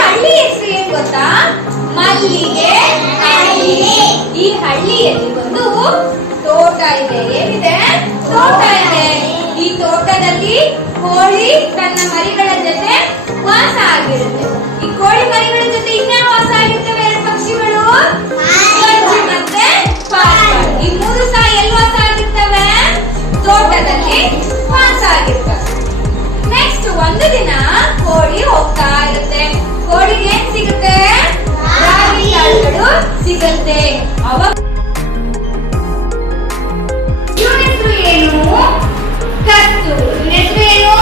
ಹಳ್ಳಿ ಹೆಸರು ಏನ್ ಗೊತ್ತಾ? ಮಲ್ಲಿಗೆ ಹಳ್ಳಿ. ಈ ಹಳ್ಳಿಯಲ್ಲಿ ಒಂದು ತೋಟ ಇದೆ. ಏನಿದೆ? ತೋಟ ಇದೆ. ಈ ತೋಟದಲ್ಲಿ ಕೋಳಿ ತನ್ನ ಮರಿಗಳ ಜೊತೆ ವಾಸ ಆಗಿರುತ್ತೆ. ಈ ಕೋಳಿ ಮರಿಗಳ ಜೊತೆ ಇನ್ಯಾವ ವಾಸ ಆಗಿರ್ತವೆ? ಎರಡು ಪಕ್ಷಿಗಳು, ಗಂಜಿ ಮತ್ತೆ ಪಾರಿವಾಳ. ಈ ಮೂರು ಸಹ ಎಲ್ಲಿ ವಾಸ ಆಗಿರ್ತವೆ? ತೋಟದಲ್ಲಿ ವಾಸ ಆಗಿರ್ತವೆ. ನೆಕ್ಸ್ಟ್ ಒಂದು ದಿನ ಕೋಳಿ ಹೋಗ್ತಾ ಇರುತ್ತೆ. ಕೋಳಿಗೆ ಏನ್ ಸಿಗುತ್ತೆ? ರಾಗಿ ಕಾಳುಗಳು ಸಿಗುತ್ತೆ. ಅವಾಗ ಇವನ ಹೆಸರು ಏನು? ಕಸ್ತೂರಿ. ಇವನ ಹೆಸರು ಏನು?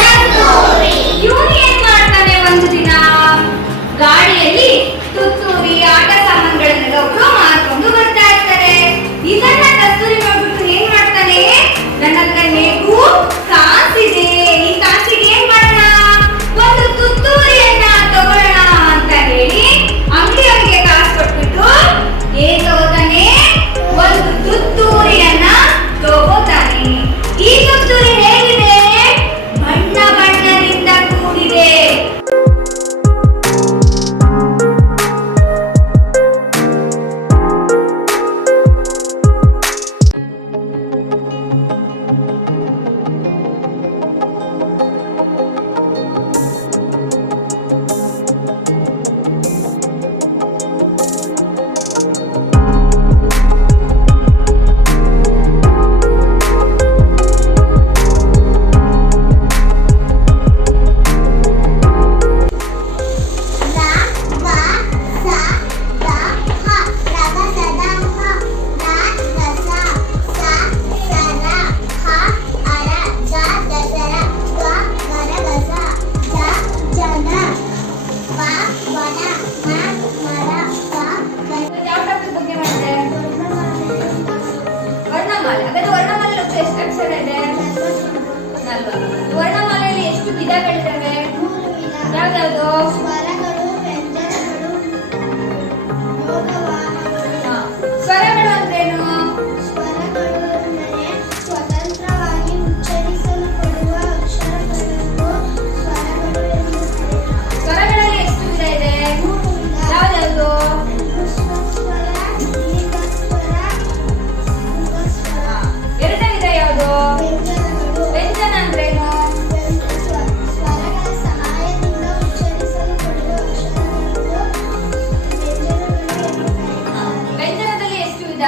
ಕಸ್ತೂರಿ. ಇವನು ಏನ್ ಮಾಡ್ತಾನೆ? ಒಂದು ದಿನ ಗಾಡಿಯಲ್ಲಿ ತುತ್ತೂರಿ ಆಟ ಸಾಮಾನುಗಳನ್ನೆಲ್ಲ ಒಬ್ರು ಮಾರ್ಕೊಂಡು ಬರ್ತಾ ಇರ್ತಾರೆ. ಇದನ್ನ ಕಸ್ತೂರಿ ನೋಡ್ಬಿಟ್ಟು ಏನ್ ಮಾಡ್ತಾನೆ? ನನ್ನ ಹತ್ರ ಹೇಗೂ ಕಾಸಿದೆ, ಈ ಕಾಸಿಗೆ ಏನ್ ಮಾಡೋಣ? ಒಂದು ತುತ್ತೂರಿಯನ್ನ ತಗೊಳ್ಳೋಣ ಅಂತ ಹೇಳಿ ಅಂಗಡಿಯವರಿಗೆ ಕಾಸು ಕೊಟ್ಬಿಟ್ಟು ಏನ್ ತಗೋತಾನೆ? ಒಂದು ತುತ್ತೂರಿಯನ್ನ ತಗೋತಾನೆ. ಈ ತುತ್ತೂರಿ ಹೇಗಿದೆ? ಬಣ್ಣ ಬಣ್ಣದಿಂದ ಕೂಡಿದೆ. ವರ್ಣಮಾಲೆಯಲ್ಲಿ ಎಷ್ಟು ವಿಧಗಳಿದಾವೆ? ಯಾವ್ಯಾವುದು? ಸ್ವರಗಳು ಅಂದ್ರೇನು? ಸ್ವತಂತ್ರವಾಗಿ ಉಚ್ಚರಿಸಲ್ಪಡುವ ಅಕ್ಷರಗಳನ್ನು ಸ್ವರಗಳು ಎಂದು ಕರೆಯುತ್ತಾರೆ. ಸ್ವರಗಳಲ್ಲಿ ಎಷ್ಟು ವಿಧ ಇದೆ? ಯಾವ್ಯಾವುದು? ಎರಡನೇ ವಿಧ ಯಾವುದು? ವ್ಯಂಜನ ಅಂದ್ರೇನು? ಸ್ವರಗಳ ಸಹಾಯದಿಂದ ಉಚ್ಚರಿಸಲ್ಪಡುವ ಅಕ್ಷರಗಳನ್ನು ವ್ಯಂಜನಗಳು ಎಂದು ಕರೆಯುತ್ತಾರೆ. ವ್ಯಂಜನದಲ್ಲಿ ಎಷ್ಟು ವಿಧ?